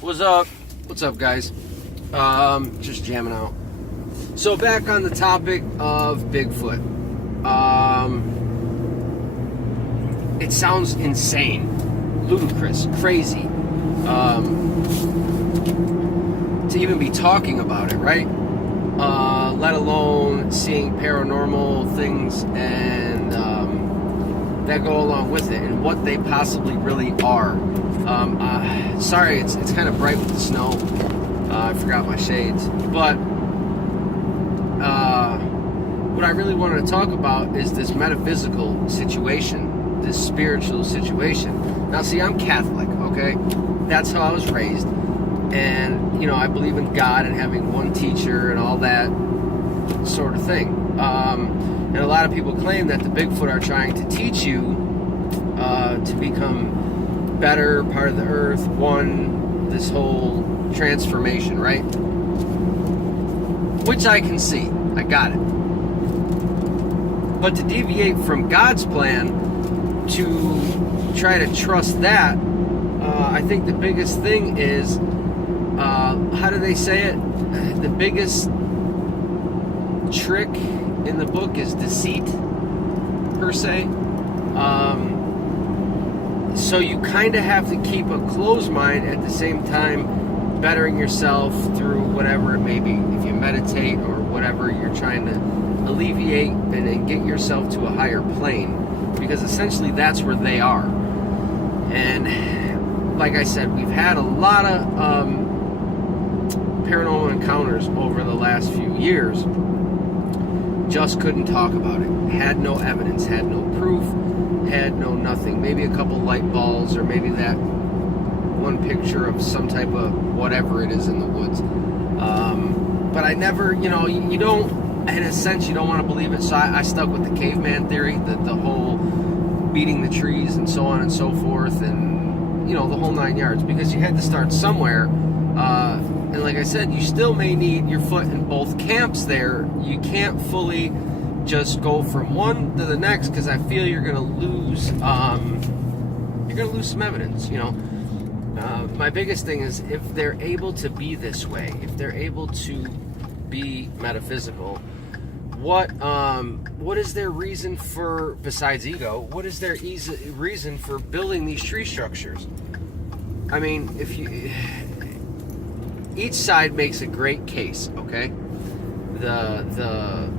What's up? What's up, guys? Just jamming out. So back on the topic of Bigfoot. It sounds insane, ludicrous, crazy, to even be talking about it, right? Let alone seeing paranormal things and that go along with it and what they possibly really are. Sorry, it's kind of bright with the snow. I forgot my shades. But what I really wanted to talk about is this metaphysical situation, this spiritual situation. Now, see, I'm Catholic, okay? That's how I was raised. And, you know, I believe in God and having one teacher and all that sort of thing. And a lot of people claim that the Bigfoot are trying to teach you to become better, part of the earth, one, this whole transformation, right? Which I can see. I got it. But to deviate from God's plan, to try to trust that, I think the biggest thing is, how do they say it? The biggest trick in the book is deceit, per se. So you kind of have to keep a closed mind at the same time, bettering yourself through whatever it may be. If you meditate or whatever, you're trying to alleviate and get yourself to a higher plane, because essentially that's where they are. And like I said, we've had a lot of paranormal encounters over the last few years. Just couldn't talk about it. Had no evidence, had no proof, had no nothing. Maybe a couple light balls, or maybe that one picture of some type of whatever it is in the woods. But I never, you know, you don't, in a sense, you don't want to believe it. So I stuck with the caveman theory, the whole beating the trees and so on and so forth, and, you know, the whole 9 yards, because you had to start somewhere. And like I said, you still may need your foot in both camps there. You can't fully just go from one to the next, because I feel you're going to lose some evidence, you know. My biggest thing is, if they're able to be this way, if they're able to be metaphysical, what is their reason for, besides ego, what is their reason for building these tree structures? I mean, if you... Each side makes a great case, okay? The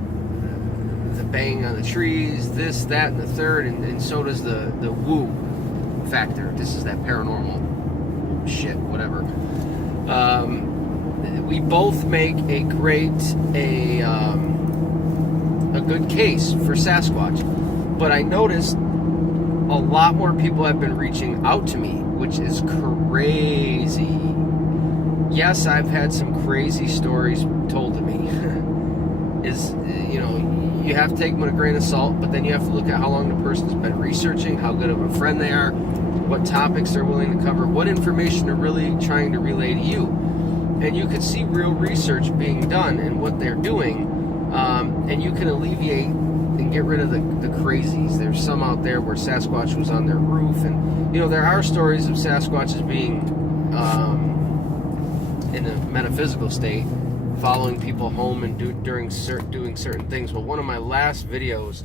banging on the trees, this, that, and the third, and so does the woo factor. This is that paranormal shit, whatever. We both make a good case for Sasquatch, but I noticed a lot more people have been reaching out to me, which is crazy. Yes, I've had some crazy stories told to me. You know, you have to take them with a grain of salt, but then you have to look at how long the person's been researching, how good of a friend they are, what topics they're willing to cover, what information they're really trying to relay to you. And you can see real research being done and what they're doing, and you can alleviate and get rid of the crazies. There's some out there where Sasquatch was on their roof, and, you know, there are stories of Sasquatches being in a metaphysical state, following people home and doing certain things. Well, one of my last videos,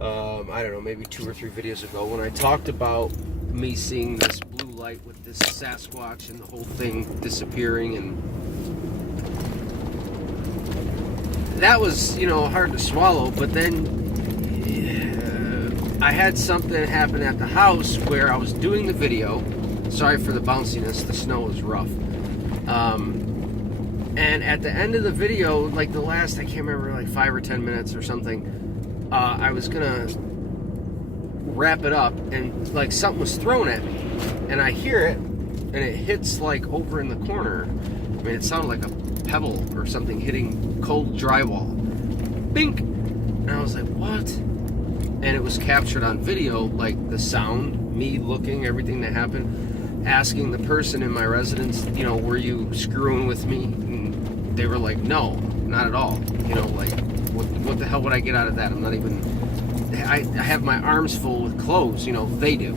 I don't know, maybe 2 or 3 videos ago, when I talked about me seeing this blue light with this Sasquatch and the whole thing disappearing, and that was, you know, hard to swallow. But then I had something happen at the house where I was doing the video. Sorry for the bounciness, the snow was rough. And at the end of the video, like the last, I can't remember, like 5 or 10 minutes or something, I was gonna wrap it up, and like something was thrown at me, and I hear it, and it hits like over in the corner. I mean, it sounded like a pebble or something hitting cold drywall. Bink! And I was like, what? And it was captured on video, like the sound, me looking, everything that happened, asking the person in my residence, you know, were you screwing with me? And they were like, no, not at all. You know, like, what the hell would I get out of that? I'm not even, I have my arms full with clothes, you know, they do.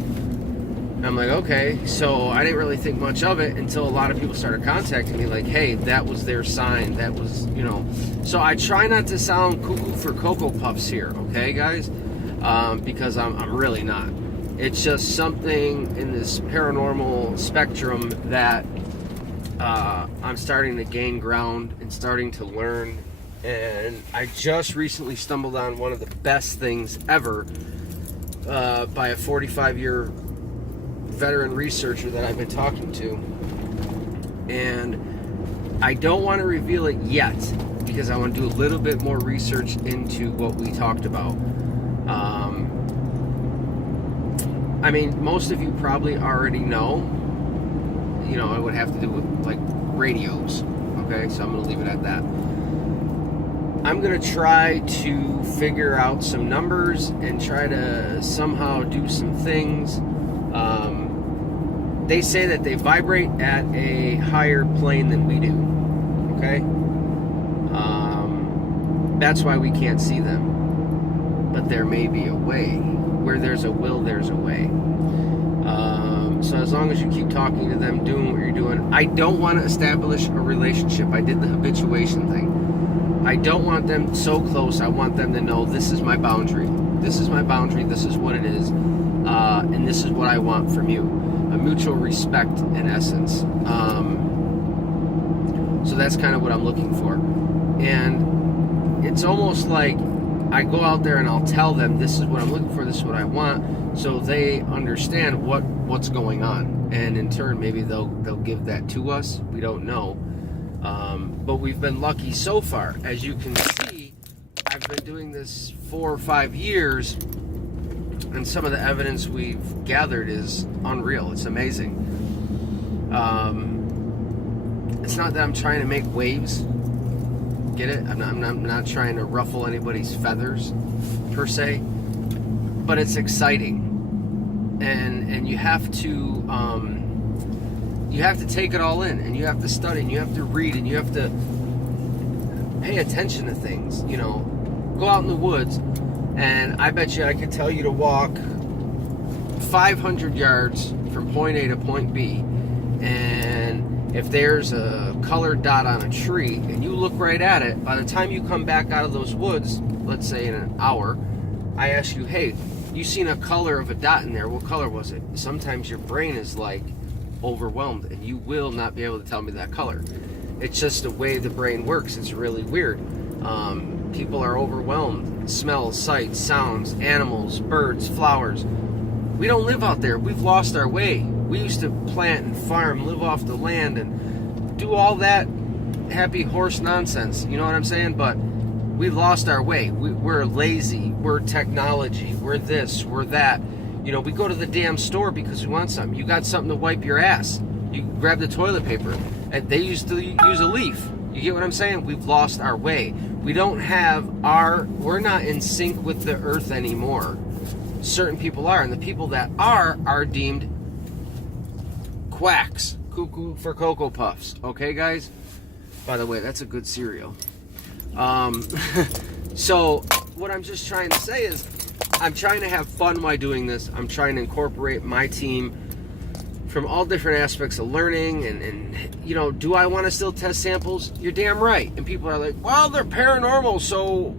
And I'm like, okay. So I didn't really think much of it until a lot of people started contacting me like, hey, that was their sign. That was, you know. So I try not to sound cuckoo for Cocoa Puffs here, okay, guys? Because I'm really not. It's just something in this paranormal spectrum that I'm starting to gain ground and starting to learn. And I just recently stumbled on one of the best things ever by a 45-year veteran researcher that I've been talking to. And I don't want to reveal it yet because I want to do a little bit more research into what we talked about. I mean, most of you probably already know. You know, it would have to do with like radios. Okay, so I'm going to leave it at that. I'm going to try to figure out some numbers and try to somehow do some things. They say that they vibrate at a higher plane than we do. Okay? That's why we can't see them. But there may be a way. Where there's a will, there's a way. So as long as you keep talking to them, doing what you're doing, I don't want to establish a relationship. I did the habituation thing. I don't want them so close. I want them to know this is my boundary. This is my boundary. This is what it is. And this is what I want from you. A mutual respect, in essence. So that's kind of what I'm looking for. And it's almost like I go out there and I'll tell them this is what I'm looking for, this is what I want, so they understand what's going on. And in turn, maybe they'll give that to us. We don't know. But we've been lucky so far. As you can see, I've been doing this 4 or 5 years, and some of the evidence we've gathered is unreal. It's amazing. It's not that I'm trying to make waves. Get it? I'm not trying to ruffle anybody's feathers, per se. But it's exciting. And you have to take it all in, and you have to study, and you have to read, and you have to pay attention to things. You know, go out in the woods, and I bet you I could tell you to walk 500 yards from point A to point B, and if there's a colored dot on a tree and you look right at it, by the time you come back out of those woods, let's say in an hour, I ask you, hey, you seen a color of a dot in there, what color was it? Sometimes your brain is like overwhelmed and you will not be able to tell me that color. It's just the way the brain works. It's really weird. People are overwhelmed. Smells, sights, sounds, animals, birds, flowers. We don't live out there. We've lost our way. We used to plant and farm, live off the land, and do all that happy horse nonsense. You know what I'm saying? But we've lost our way. We're lazy. We're technology. We're this. We're that. You know, we go to the damn store because we want something. You got something to wipe your ass. You grab the toilet paper. And they used to use a leaf. You get what I'm saying? We've lost our way. We don't have we're not in sync with the earth anymore. Certain people are, and the people that are deemed quacks. Cuckoo for Cocoa Puffs. Okay, guys? By the way, that's a good cereal. So, what I'm just trying to say is, I'm trying to have fun while doing this. I'm trying to incorporate my team from all different aspects of learning, and you know, do I want to still test samples? You're damn right. And people are like, well, they're paranormal, so...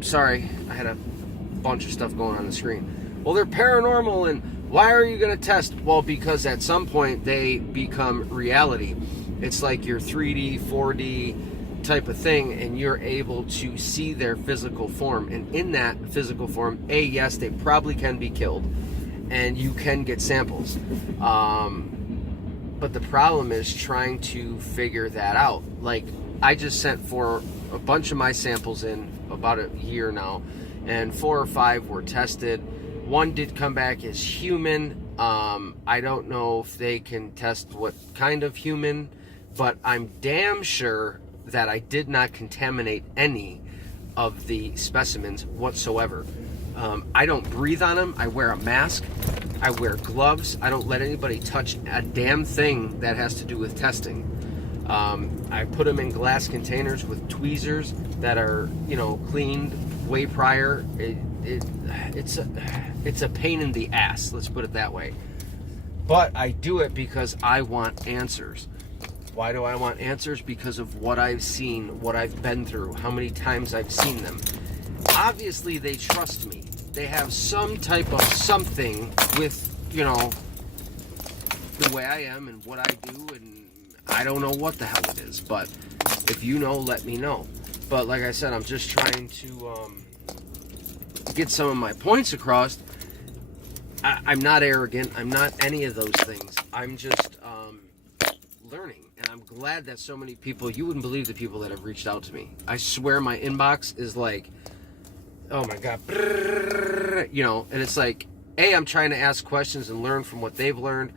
Sorry, I had a bunch of stuff going on the screen. Well, they're paranormal, and why are you going to test? Well, because at some point they become reality. It's like your 3D, 4D type of thing, and you're able to see their physical form. And in that physical form, yes, they probably can be killed, and you can get samples. But the problem is trying to figure that out. Like, I just sent for a bunch of my samples in about a year now, and 4 or 5 were tested. One did come back as human. I don't know if they can test what kind of human, but I'm damn sure that I did not contaminate any of the specimens whatsoever. I don't breathe on them. I wear a mask. I wear gloves. I don't let anybody touch a damn thing that has to do with testing. I put them in glass containers with tweezers that are, you know, cleaned way prior. it's a pain in the ass, let's put it that way. But I do it because I want answers. Why do I want answers? Because of what I've seen, what I've been through, how many times I've seen them. Obviously, they trust me. They have some type of something with, you know, the way I am and what I do, and I don't know what the hell it is. But if you know, let me know. But like I said, I'm just trying to get some of my points across. I'm not arrogant. I'm not any of those things. I'm just learning. And I'm glad that so many people, you wouldn't believe the people that have reached out to me. I swear my inbox is like, oh my God, you know, and it's like, A, I'm trying to ask questions and learn from what they've learned.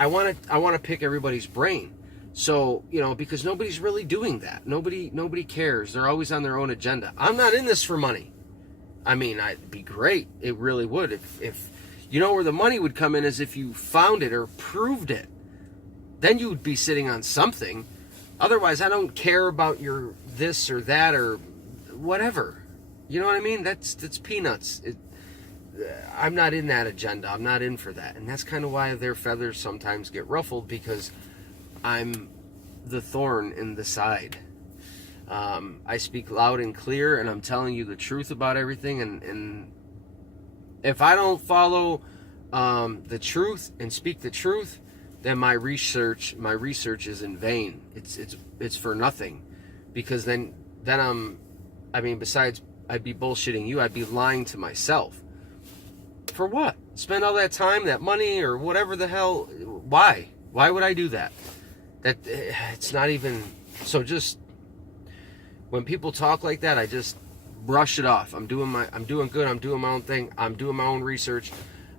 I want to pick everybody's brain. So, you know, because nobody's really doing that. Nobody cares. They're always on their own agenda. I'm not in this for money. I mean, it'd be great. It really would. If you know where the money would come in is if you found it or proved it. Then you would be sitting on something. Otherwise, I don't care about your this or that or whatever. You know what I mean? That's peanuts. I'm not in that agenda. I'm not in for that. And that's kind of why their feathers sometimes get ruffled, because I'm the thorn in the side. I speak loud and clear, and I'm telling you the truth about everything. And if I don't follow the truth and speak the truth, then my research is in vain. It's for nothing, because then besides I'd be bullshitting you, I'd be lying to myself. For what? Spend all that time, that money, or whatever the hell? Why? Why would I do that? It's not even. So just when people talk like that, I just brush it off. I'm doing good. I'm doing my own thing. I'm doing my own research.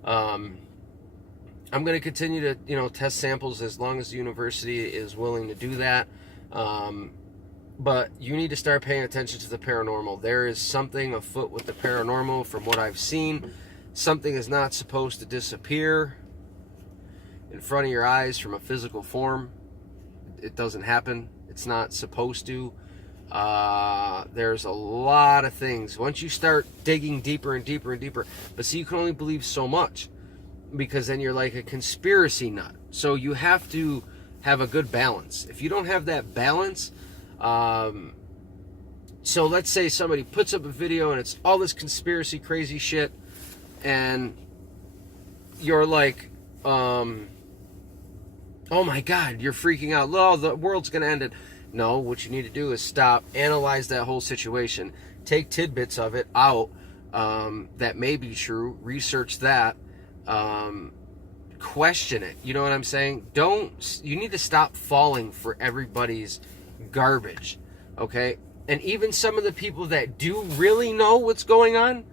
I'm going to continue to, you know, test samples as long as the university is willing to do that. But you need to start paying attention to the paranormal. There is something afoot with the paranormal from what I've seen. Something is not supposed to disappear in front of your eyes from a physical form. It doesn't happen. It's not supposed to. There's a lot of things. Once you start digging deeper and deeper and deeper, but see, you can only believe so much, because then you're like a conspiracy nut. So you have to have a good balance. If you don't have that balance, so let's say somebody puts up a video and it's all this conspiracy crazy shit, and you're like, oh my God, you're freaking out. Oh, the world's going to end it. No, what you need to do is stop, analyze that whole situation, take tidbits of it out that may be true, research that, question it. You know what I'm saying? You need to stop falling for everybody's garbage, okay? And even some of the people that do really know what's going on,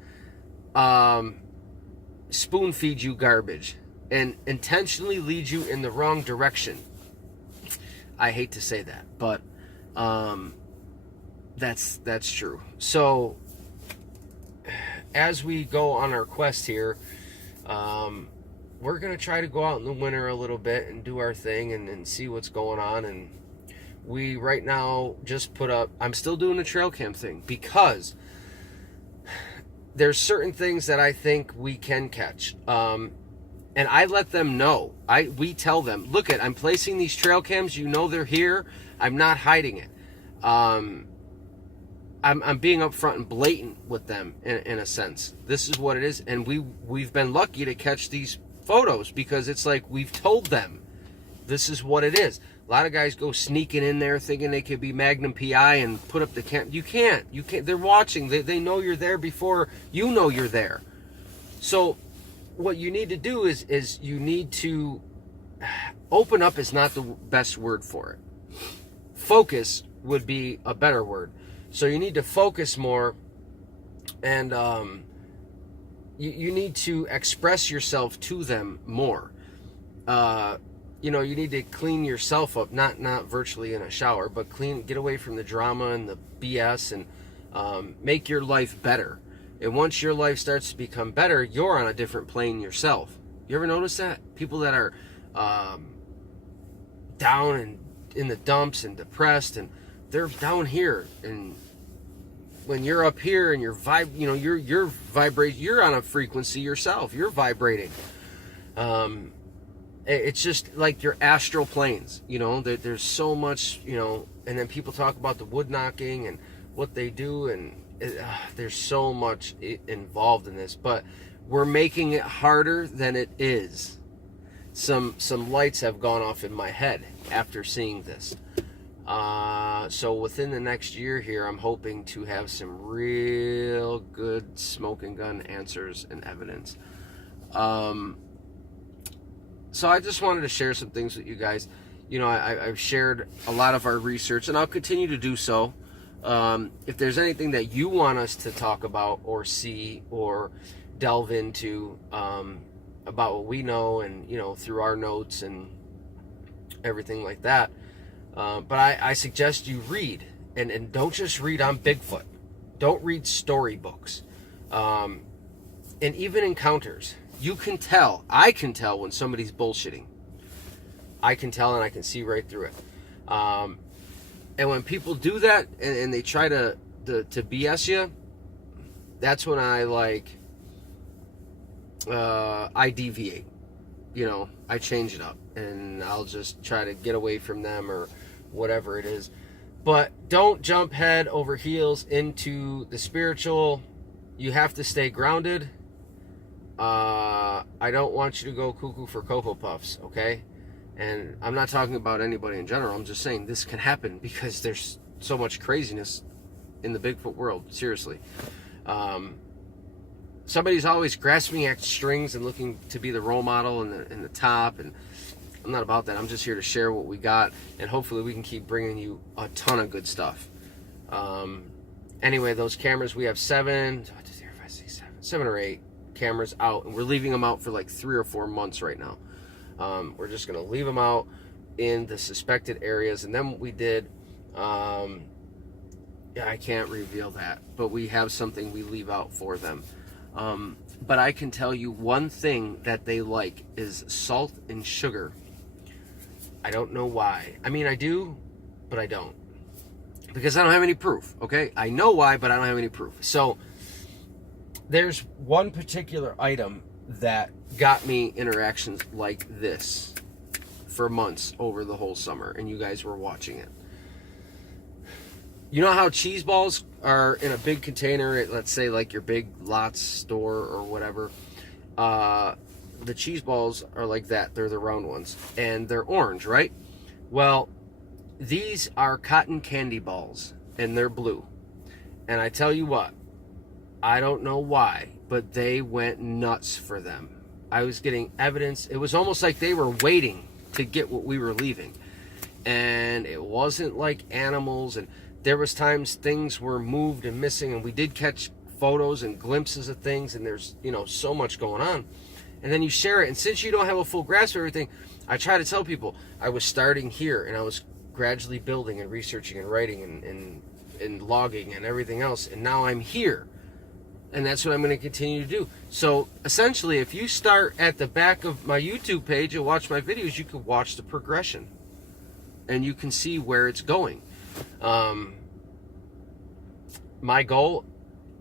spoon feed you garbage and intentionally lead you in the wrong direction. I hate to say that, but that's true. So as we go on our quest here, we're going to try to go out in the winter a little bit and do our thing and see what's going on. And we right now just put up, I'm still doing the trail cam thing, because there's certain things that I think we can catch. And I let them know. We tell them, look, I'm placing these trail cams. You know they're here. I'm not hiding it. I'm being upfront and blatant with them in a sense. This is what it is, and we've been lucky to catch these photos, because it's like we've told them this is what it is. A lot of guys go sneaking in there thinking they could be Magnum PI and put up the cam. You can't. They're watching. They know you're there before you know you're there. So what you need to do is you need to open up is not the best word for it. Focus would be a better word. So you need to focus more, and you need to express yourself to them more. You know, you need to clean yourself up, not virtually in a shower, but get away from the drama and the BS, and make your life better. And once your life starts to become better, you're on a different plane yourself. You ever notice that? People that are down and in the dumps and depressed, and they're down here, and when you're up here and you're you're on a frequency yourself. You're vibrating. It's just like your astral planes. There's so much. And then people talk about the wood knocking and what they do, and there's so much involved in this. But we're making it harder than it is. Some lights have gone off in my head after seeing this. So within the next year here, I'm hoping to have some real good smoking gun answers and evidence. So I just wanted to share some things with you guys. I've shared a lot of our research, and I'll continue to do so. If there's anything that you want us to talk about or see or delve into about what we know, and through our notes and everything like that, but I suggest you read, and don't just read on Bigfoot. Don't read storybooks, and even encounters. You can tell. I can tell when somebody's bullshitting. I can tell, and I can see right through it. And when people do that and they try to BS you, that's when I deviate. I change it up, and I'll just try to get away from them or whatever it is. But don't jump head over heels into the spiritual. You have to stay grounded. I don't want you to go cuckoo for Cocoa Puffs, okay? And I'm not talking about anybody in general. I'm just saying this can happen because there's so much craziness in the Bigfoot world. Seriously. Somebody's always grasping at strings and looking to be the role model and the top, and I'm not about that. I'm just here to share what we got, and hopefully we can keep bringing you a ton of good stuff. Anyway, those cameras, we have 7 or 8 cameras out, and we're leaving them out for like 3 or 4 months right now. We're just going to leave them out in the suspected areas, and then what we did, I can't reveal that, but we have something we leave out for them. But I can tell you one thing that they like is salt and sugar. I don't know why. I mean, I do, but I don't. Because I don't have any proof, okay? I know why, but I don't have any proof. So there's one particular item that got me interactions like this for months over the whole summer, and you guys were watching it. You know how cheese balls are in a big container at, let's say, like your Big Lots store or whatever? The cheese balls are like that. They're the round ones, and they're orange, right? Well, these are cotton candy balls, and they're blue. And I tell you what, I don't know why, but they went nuts for them. I was getting evidence. It was almost like they were waiting to get what we were leaving. And it wasn't like animals, and there was times things were moved and missing, and we did catch photos and glimpses of things, and there's, so much going on. And then you share it, and since you don't have a full grasp of everything, I try to tell people I was starting here, and I was gradually building and researching and writing and logging and everything else, and now I'm here. And that's what I'm going to continue to do. So essentially, if you start at the back of my YouTube page and watch my videos, you can watch the progression, and you can see where it's going. My goal,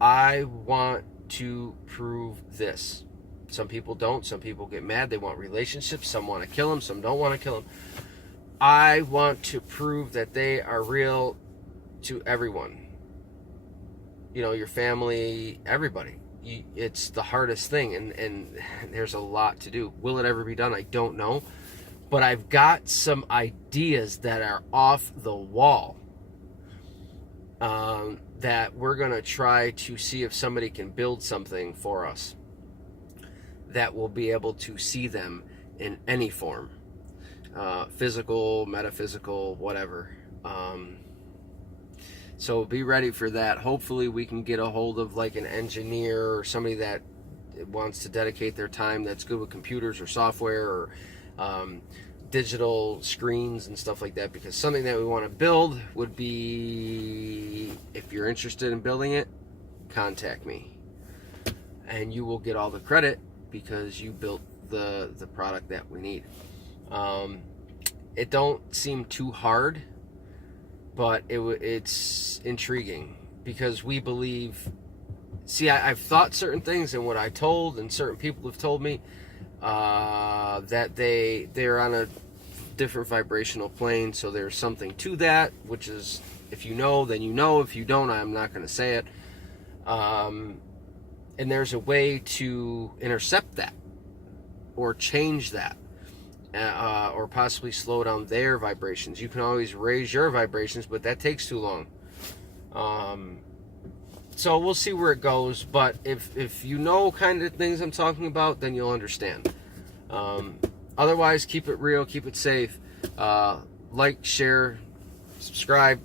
I want to prove this. Some people don't. Some people get mad. They want relationships. Some want to kill them. Some don't want to kill them. I want to prove that they are real to everyone. Your family, everybody. It's the hardest thing, and there's a lot to do. Will it ever be done? I don't know. But I've got some ideas that are off the wall that we're going to try to see if somebody can build something for us that will be able to see them in any form. Physical, metaphysical, whatever. So be ready for that. Hopefully we can get a hold of like an engineer or somebody that wants to dedicate their time that's good with computers or software or digital screens and stuff like that, because something that we want to build would be, if you're interested in building it, contact me. And you will get all the credit because you built the product that we need. It don't seem too hard, but it's intriguing because we believe. See, I've thought certain things, and what I told, and certain people have told me that they're on a different vibrational plane. So there's something to that, which is, if you know, then you know. If you don't, I'm not going to say it. And there's a way to intercept that, or change that, or possibly slow down their vibrations. You can always raise your vibrations, but that takes too long. So we'll see where it goes. But if you know kind of things I'm talking about, then you'll understand. Otherwise, keep it real, keep it safe. Like, share, subscribe.